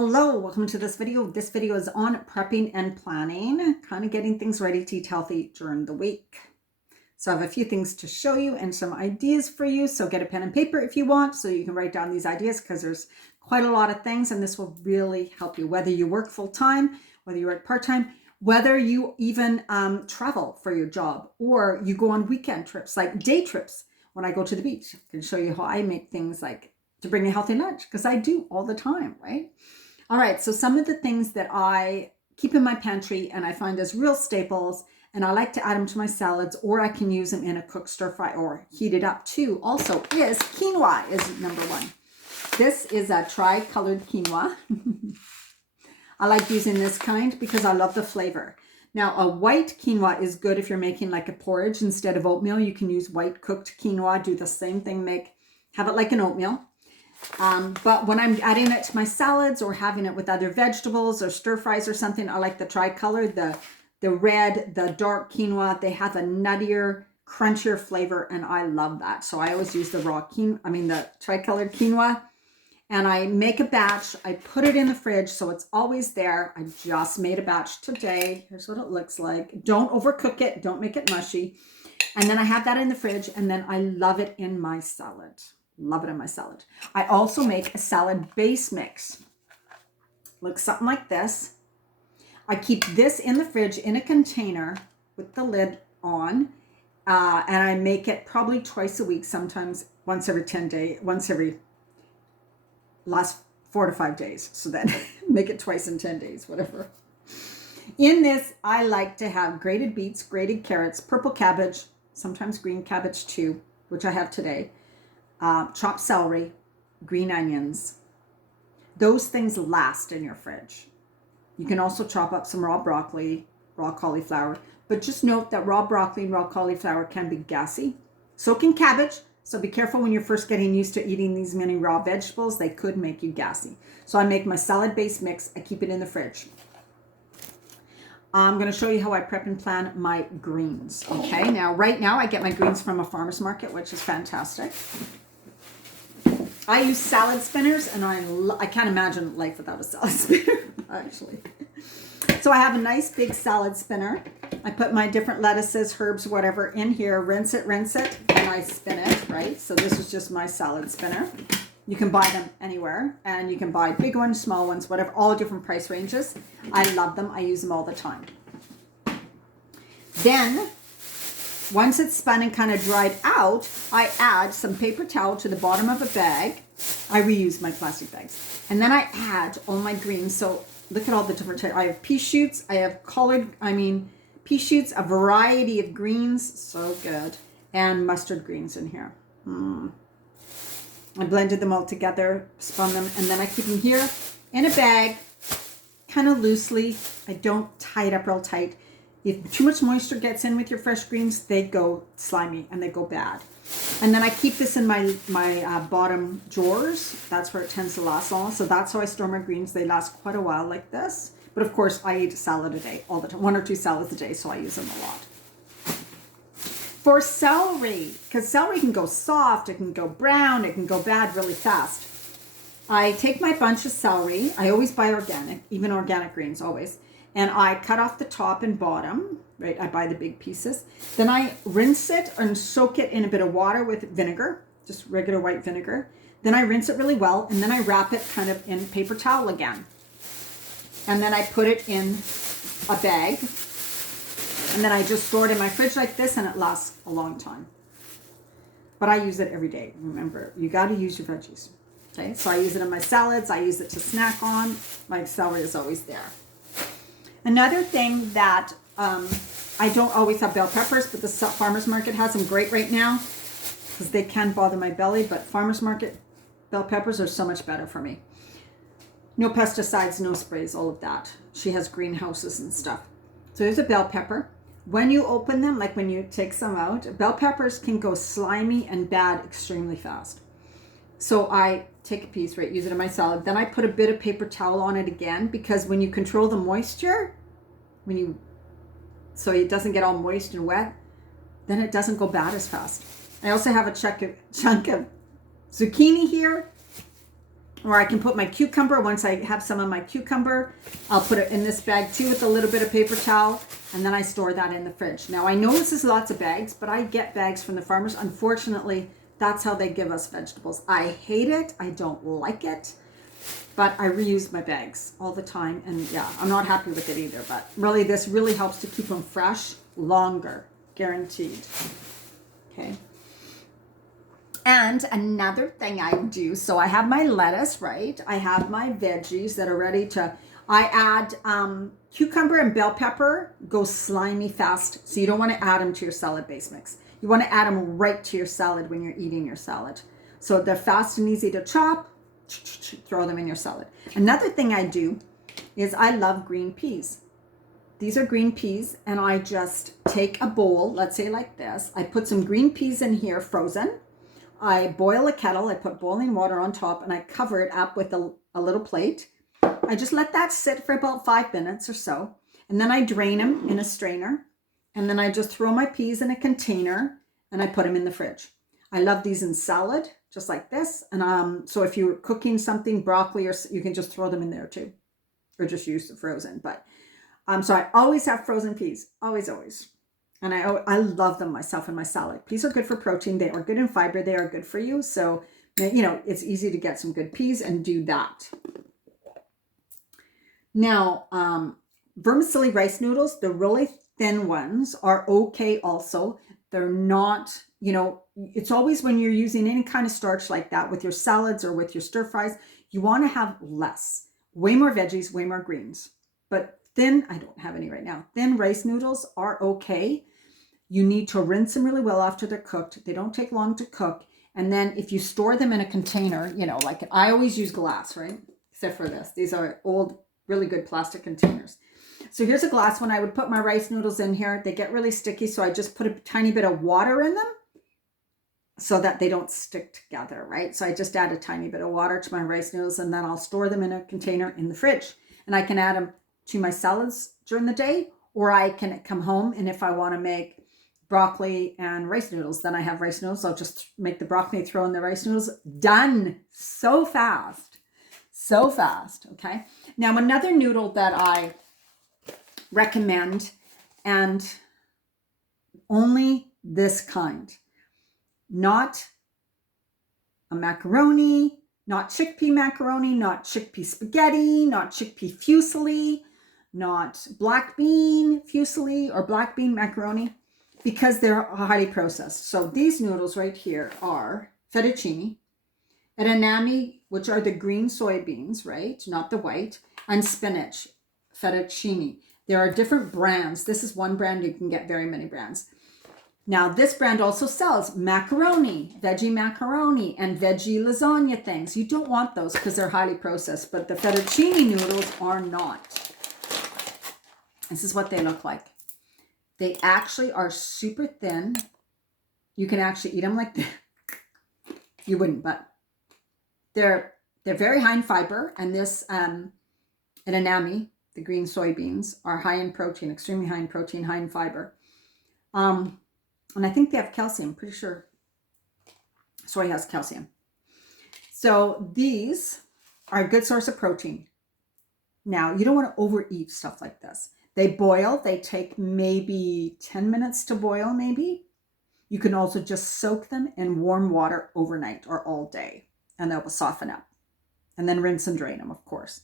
Hello, welcome to this video. This video is on prepping and planning, kind of getting things ready to eat healthy during the week. So I have a few things to show you and some ideas for you. So get a pen and paper if you want, so you can write down these ideas because there's quite a lot of things and this will really help you, whether you work full-time, whether you work part-time, whether you even travel for your job or you go on weekend trips, like day trips. When I go to the beach, I can show you how I make things like to bring a healthy lunch because I do all the time, right? All right, so some of the things that I keep in my pantry and I find as real staples, and I like to add them to my salads, or I can use them in a cooked stir fry or heat it up too. Also is quinoa is number one. This is a tri-colored quinoa. I like using this kind because I love the flavor. Now, a white quinoa is good if you're making like a porridge instead of oatmeal. You can use white cooked quinoa, do the same thing, have it like an oatmeal. But when I'm adding it to my salads or having it with other vegetables or stir fries or something, I like the tricolor, the red, the dark quinoa. They have a nuttier, crunchier flavor, and I love that. So I always use the the tricolored quinoa, and I make a batch. I put it in the fridge so it's always there. I just made a batch today. Here's what it looks like. Don't overcook it. Don't make it mushy. And then I have that in the fridge, and then I love it in my salad. Love it in my salad. I also make a salad base mix. Looks something like this. I keep this in the fridge in a container with the lid on, and I make it probably twice a week, sometimes once every 10 days, last 4 to 5 days. So then make it twice in 10 days, whatever. In this, I like to have grated beets, grated carrots, purple cabbage, sometimes green cabbage too, which I have today. Chopped celery, green onions. Those things last in your fridge. You can also chop up some raw broccoli, raw cauliflower, but just note that raw broccoli and raw cauliflower can be gassy. So can cabbage, so be careful when you're first getting used to eating these many raw vegetables. They could make you gassy. So I make my salad base mix. I keep it in the fridge. I'm going to show you how I prep and plan my greens. Okay, now right now I get my greens from a farmer's market, which is fantastic. I use salad spinners, and I can't imagine life without a salad spinner, actually. So I have a nice big salad spinner. I put my different lettuces, herbs, whatever in here, rinse it, and I spin it, right? So this is just my salad spinner. You can buy them anywhere, and you can buy big ones, small ones, whatever, all different price ranges. I love them. I use them all the time. Then, once it's spun and kind of dried out, I add some paper towel to the bottom of a bag. I reuse my plastic bags. And then I add all my greens. So look at all the different types. I have pea shoots. I have pea shoots, a variety of greens. So good. And mustard greens in here. I blended them all together, spun them, and then I keep them here in a bag, kind of loosely. I don't tie it up real tight. If too much moisture gets in with your fresh greens, they go slimy and they go bad. And then I keep this in my bottom drawers. That's where it tends to last long. So that's how I store my greens. They last quite a while like this. But of course, I eat a salad a day all the time, 1 or 2 salads a day, so I use them a lot. For celery, because celery can go soft, it can go brown, it can go bad really fast. I take my bunch of celery. I always buy organic, even organic greens, always. And I cut off the top and bottom, right? I buy the big pieces. Then I rinse it and soak it in a bit of water with vinegar, just regular white vinegar. Then I rinse it really well, and then I wrap it kind of in paper towel again. And then I put it in a bag. And then I just store it in my fridge like this, and it lasts a long time. But I use it every day. Remember, you got to use your veggies. Okay, so I use it in my salads. I use it to snack on. My celery is always there. Another thing that I don't always have bell peppers, but the farmer's market has them great right now because they can bother my belly, but farmer's market bell peppers are so much better for me. No pesticides, no sprays, all of that. She has greenhouses and stuff. So here's a bell pepper. When you open them, like when you take some out, bell peppers can go slimy and bad extremely fast. So I take a piece, right, use it in my salad. Then I put a bit of paper towel on it again, because when you control the moisture, so it doesn't get all moist and wet, then it doesn't go bad as fast. I also have a chunk of zucchini here. Or I can put my cucumber. Once I have some of my cucumber, I'll put it in this bag too with a little bit of paper towel. And then I store that in the fridge. Now I know this is lots of bags, but I get bags from the farmers. Unfortunately, that's how they give us vegetables. I hate it. I don't like it. But I reuse my bags all the time. And yeah, I'm not happy with it either. But really, this really helps to keep them fresh longer. Guaranteed. Okay. And another thing I do, so I have my lettuce, right? I have my veggies that are ready to, I add cucumber and bell pepper, go slimy fast. So you don't want to add them to your salad base mix. You want to add them right to your salad when you're eating your salad. So they're fast and easy to chop, throw them in your salad. Another thing I do is I love green peas. These are green peas, and I just take a bowl, let's say like this. I put some green peas in here, frozen. I boil a kettle, I put boiling water on top, and I cover it up with a little plate. I just let that sit for about 5 minutes or so. And then I drain them in a strainer. And then I just throw my peas in a container and I put them in the fridge. I love these in salad, just like this. And so if you're cooking something, broccoli, or you can just throw them in there too. Or just use the frozen. But so I always have frozen peas. Always, always. And I love them myself in my salad. Peas are good for protein. They are good in fiber. They are good for you. So, you know, it's easy to get some good peas and do that. Now, vermicelli rice noodles, the really thin ones are okay also. They're not, you know, it's always when you're using any kind of starch like that with your salads or with your stir fries, you want to have less. Way more veggies, way more greens. But thin, I don't have any right now. Thin rice noodles are okay. You need to rinse them really well after they're cooked. They don't take long to cook. And then if you store them in a container, you know, like I always use glass, right? Except for this. These are old, really good plastic containers. So here's a glass one. I would put my rice noodles in here. They get really sticky. So I just put a tiny bit of water in them so that they don't stick together, right? So I just add a tiny bit of water to my rice noodles, and then I'll store them in a container in the fridge. And I can add them to my salads during the day, or I can come home, and if I want to make broccoli and rice noodles, then I have rice noodles. I'll just make the broccoli, throw in the rice noodles. Done. So fast. So fast. Okay. Now, another noodle that I recommend, and only this kind, not a macaroni, not chickpea macaroni, not chickpea spaghetti, not chickpea fusilli, not black bean fusilli or black bean macaroni, because they're highly processed. So these noodles right here are fettuccine, edamame, which are the green soybeans, right? Not the white, and spinach, fettuccine. There are different brands. This is one brand. You can get very many brands. Now, this brand also sells macaroni, veggie macaroni, and veggie lasagna things. You don't want those because they're highly processed, but the fettuccine noodles are not. This is what they look like. They actually are super thin. You can actually eat them like this. You wouldn't, but they're very high in fiber. And this edamame, the green soybeans, are high in protein, extremely high in protein, high in fiber. And I think they have calcium, pretty sure soy has calcium. So these are a good source of protein. Now, you don't want to overeat stuff like this. They boil. They take maybe 10 minutes to boil, maybe. You can also just soak them in warm water overnight or all day, and they'll soften up. And then rinse and drain them, of course.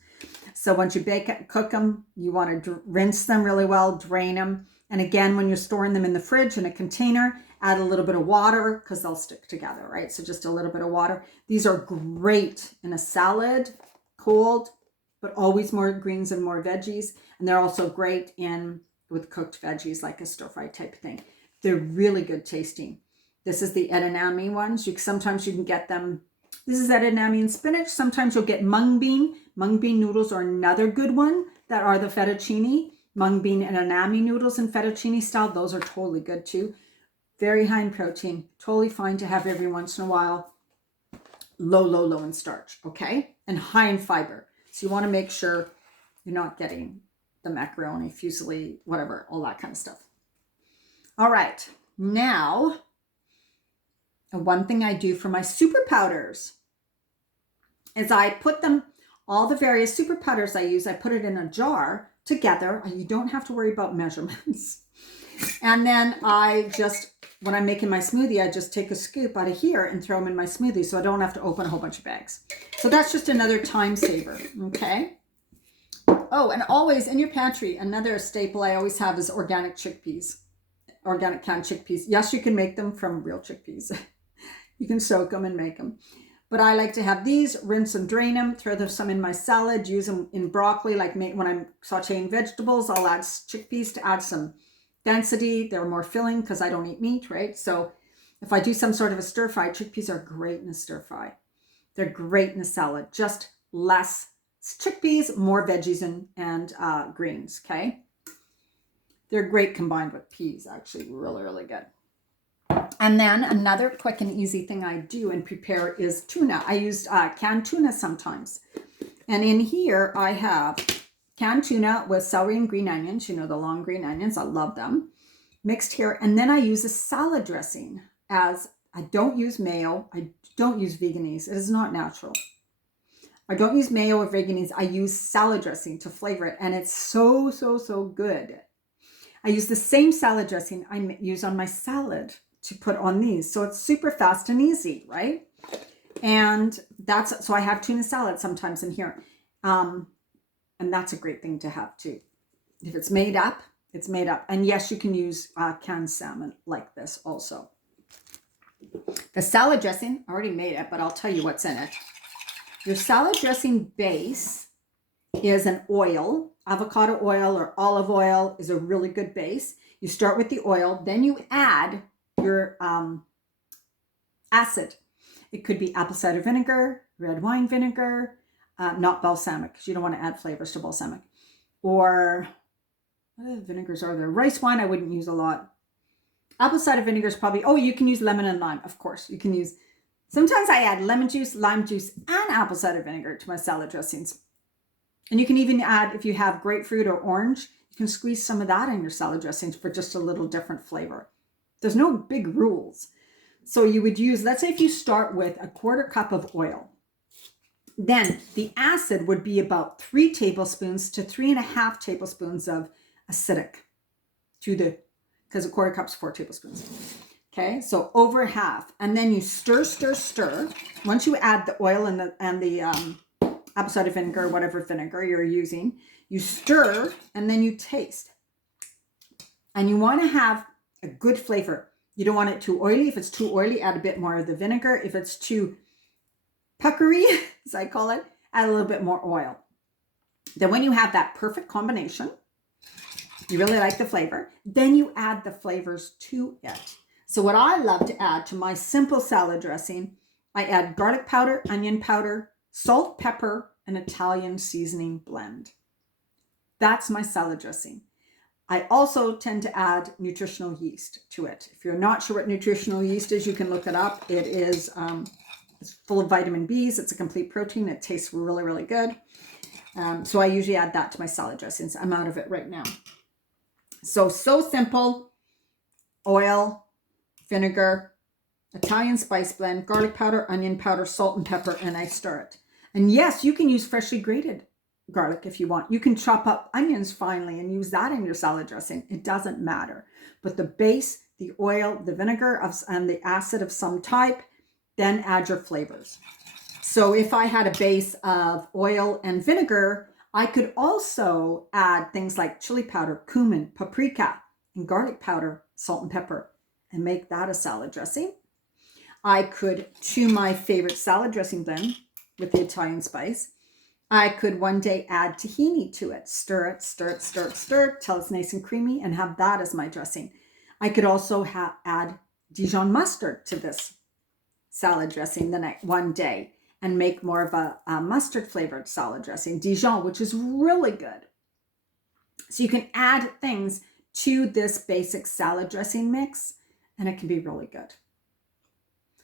So once you cook them, you want to rinse them really well, drain them. And again, when you're storing them in the fridge in a container, add a little bit of water because they'll stick together, right? So just a little bit of water. These are great in a salad, cold, but always more greens and more veggies. And they're also great with cooked veggies, like a stir fry type thing. They're really good tasting. This is the edamame ones. Sometimes you can get them. This is edamame and spinach. Sometimes you'll get mung bean. Mung bean noodles are another good one that are the fettuccine. Mung bean and edamame noodles in fettuccine style. Those are totally good too. Very high in protein. Totally fine to have every once in a while. Low in starch, okay? And high in fiber. So you want to make sure you're not getting the macaroni, fusilli, whatever, all that kind of stuff. All right. Now, one thing I do for my super powders. is I put them, all the various super powders I use, I put it in a jar together. You don't have to worry about measurements. And then I just, when I'm making my smoothie, I just take a scoop out of here and throw them in my smoothie so I don't have to open a whole bunch of bags. So that's just another time saver, okay? Oh, and always in your pantry, another staple I always have is organic chickpeas, organic canned chickpeas. Yes, you can make them from real chickpeas. You can soak them and make them. But I like to have these, rinse and drain them, throw some in my salad, use them in broccoli. Like when I'm sauteing vegetables, I'll add chickpeas to add some density. They're more filling because I don't eat meat, right? So if I do some sort of a stir fry, chickpeas are great in a stir fry. They're great in a salad, just less chickpeas, more veggies and greens, okay? They're great combined with peas, actually, really, really good. And then another quick and easy thing I do and prepare is tuna. I use canned tuna sometimes. And in here I have canned tuna with celery and green onions. You know, the long green onions. I love them. Mixed here. And then I use a salad dressing as I don't use mayo. I don't use veganese. It is not natural. I don't use mayo or veganese. I use salad dressing to flavor it. And it's so, so, so good. I use the same salad dressing I use on my salad to put on these. So it's super fast and easy, right? And so I have tuna salad sometimes in here. And that's a great thing to have too. If it's made up, it's made up. And yes, you can use canned salmon like this also. The salad dressing, I already made it, but I'll tell you what's in it. Your salad dressing base is an oil. Avocado oil or olive oil is a really good base. You start with the oil, then you add your acid. It could be apple cider vinegar, red wine vinegar, not balsamic, because you don't want to add flavors to balsamic. Or what other vinegars are there? Rice wine, I wouldn't use a lot. Apple cider vinegar is probably, oh, you can use lemon and lime, of course. You can use, sometimes I add lemon juice, lime juice, and apple cider vinegar to my salad dressings. And you can even add, if you have grapefruit or orange, you can squeeze some of that in your salad dressings for just a little different flavor. There's no big rules. So you would use, let's say if you start with a 1/4 cup of oil, then the acid would be about 3 tablespoons to 3.5 tablespoons of acidic because a 1/4 cup's 4 tablespoons. Okay, so over half. And then you stir, stir, stir. Once you add the oil and the apple cider vinegar, whatever vinegar you're using, you stir and then you taste. And you want to have a good flavor. You don't want it too oily. If it's too oily, add a bit more of the vinegar. If it's too puckery, as I call it, add a little bit more oil. Then when you have that perfect combination, you really like the flavor, then you add the flavors to it. So what I love to add to my simple salad dressing, I add garlic powder, onion powder, salt, pepper, and Italian seasoning blend. That's my salad dressing. I also tend to add nutritional yeast to it. If you're not sure what nutritional yeast is, you can look it up. It is it's full of vitamin B's. It's a complete protein. It tastes really, really good. So I usually add that to my salad dressings. I'm out of it right now. So simple. Oil, vinegar, Italian spice blend, garlic powder, onion powder, salt and pepper, and I stir it. And yes, you can use freshly grated garlic if you want. You can chop up onions finely and use that in your salad dressing. It doesn't matter. But the base, the oil, the vinegar, and the acid of some type, then add your flavors. So if I had a base of oil and vinegar, I could also add things like chili powder, cumin, paprika, and garlic powder, salt and pepper, and make that a salad dressing. I could, to my favorite salad dressing blend with the Italian spice, I could one day add tahini to it, stir it, stir it, stir it, stir it till it's nice and creamy, and have that as my dressing. I could also add Dijon mustard to this salad dressing one day and make more of a mustard flavored salad dressing, Dijon, which is really good. So you can add things to this basic salad dressing mix, and it can be really good.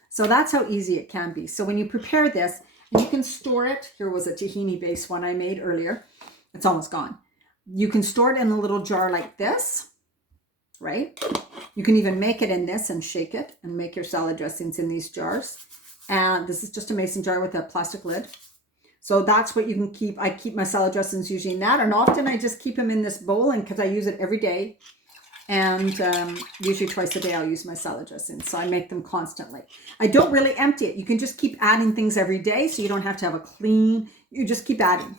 So that's how easy it can be. So when you prepare this, you can store it. Here was a tahini based one I made earlier. It's almost gone. You can store it in a little jar like this, right? You can even make it in this and shake it and make your salad dressings in these jars. And this is just a mason jar with a plastic lid. So that's what you can keep. I keep my salad dressings usually in that, and often I just keep them in this bowl, and because I use it every day, and usually twice a day I'll use my salad dressing. So I make them constantly. I don't really empty it. You can just keep adding things every day, so you don't have to have a clean. You just keep adding,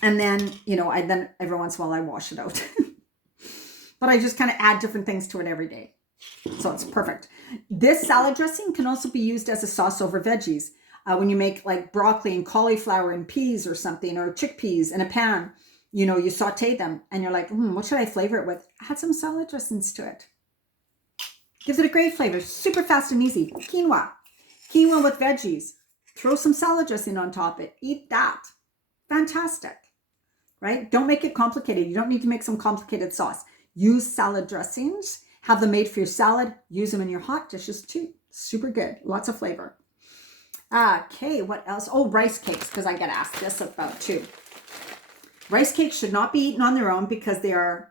and then then every once in a while I wash it out. But I just kind of add different things to it every day, so it's perfect. This salad dressing can also be used as a sauce over veggies. When you make like broccoli and cauliflower and peas or something, or chickpeas in a pan, you saute them and you're like, what should I flavor it with? Add some salad dressings to it. Gives it a great flavor. Super fast and easy. Quinoa with veggies. Throw some salad dressing on top of it. Eat that. Fantastic, right? Don't make it complicated. You don't need to make some complicated sauce. Use salad dressings. Have them made for your salad. Use them in your hot dishes too. Super good. Lots of flavor. Okay, what else? Oh, rice cakes, because I get asked this about too. Rice cakes should not be eaten on their own because they are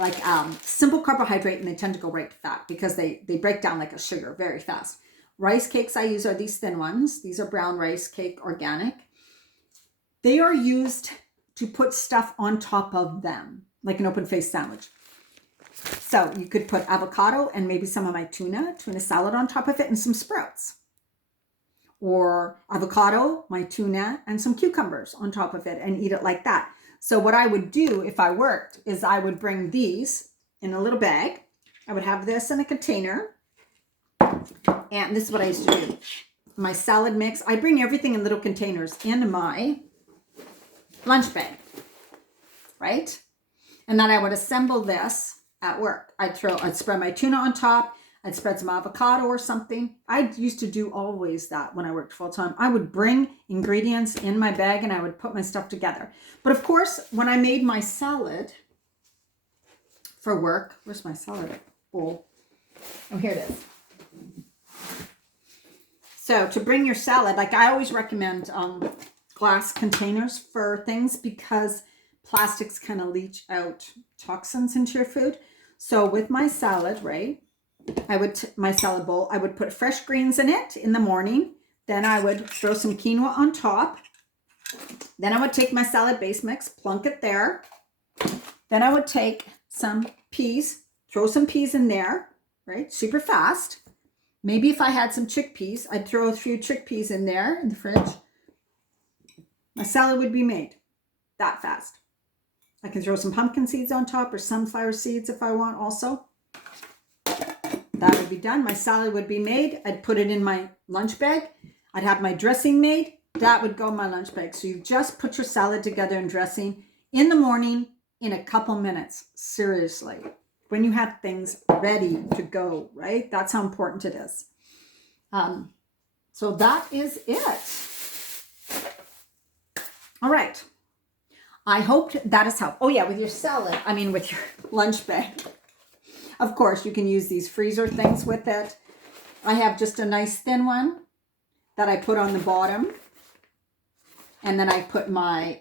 like simple carbohydrate, and they tend to go right to fat because they break down like a sugar very fast. Rice cakes I use are these thin ones. These are brown rice cake, organic. They are used to put stuff on top of them, like an open-faced sandwich. So you could put avocado and maybe some of my tuna salad on top of it, and some sprouts. Or avocado, my tuna, and some cucumbers on top of it, and eat it like that. So what I would do if I worked is I would bring these in a little bag. I would have this in a container. And this is what I used to do. My salad mix, I bring everything in little containers into my lunch bag, right? And then I would assemble this at work. I'd spread my tuna on top. I'd spread some avocado or something. I used to do always that when I worked full time. I would bring ingredients in my bag and I would put my stuff together. But of course, when I made my salad for work, where's my salad bowl? Oh, here it is. So to bring your salad, like I always recommend glass containers for things because plastics kind of leach out toxins into your food. So with my salad, right? My salad bowl, I would put fresh greens in it in the morning. Then I would throw some quinoa on top. Then I would take my salad base mix, plunk it there. Then I would take some peas, throw some peas in there, right? Super fast. Maybe if I had some chickpeas, I'd throw a few chickpeas in there in the fridge. My salad would be made that fast. I can throw some pumpkin seeds on top or sunflower seeds if I want also. That would be done. My salad would be made. I'd put it in my lunch bag. I'd have my dressing made. That would go in my lunch bag. So you just put your salad together and dressing in the morning in a couple minutes. Seriously. When you have things ready to go, right? That's how important it is. So that is it. All right. I hope that has helped. Oh yeah, with your salad, with your lunch bag. Of course, you can use these freezer things with it. I have just a nice thin one that I put on the bottom. And then I put my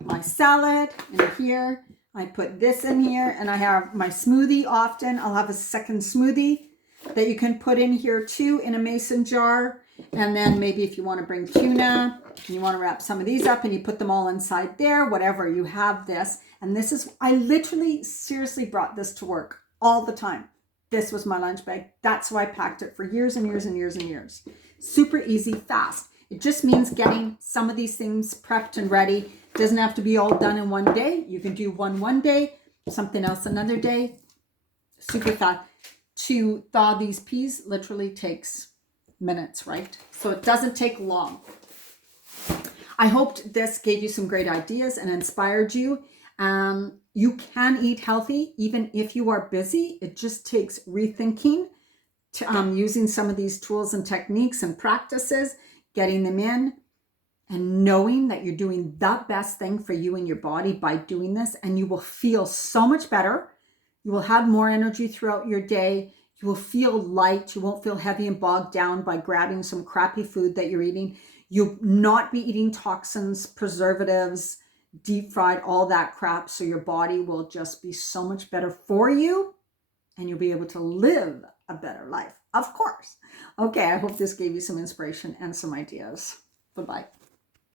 my salad in here. I put this in here, and I have my smoothie often. I'll have a second smoothie that you can put in here too in a mason jar. And then maybe if you want to bring tuna, and you want to wrap some of these up and you put them all inside there, whatever, you have this. And this is, I literally seriously brought this to work all the time. This was my lunch bag. That's why I packed it for years and years and years and years. Super easy, fast. It just means getting some of these things prepped and ready. Doesn't have to be all done in one day. You can do one day, something else another day. Super fast. To thaw these peas literally takes minutes, right? So it doesn't take long. I hoped this gave you some great ideas and inspired you. You can eat healthy even if you are busy. It just takes rethinking to using some of these tools and techniques and practices, getting them in, and knowing that you're doing the best thing for you and your body by doing this, and you will feel so much better. You will have more energy throughout your day. You will feel light. You won't feel heavy and bogged down by grabbing some crappy food that you're eating. You'll not be eating toxins, preservatives, deep fried, all that crap. So your body will just be so much better for you, and you'll be able to live a better life, of course. Okay, I hope this gave you some inspiration and some ideas. Bye-bye.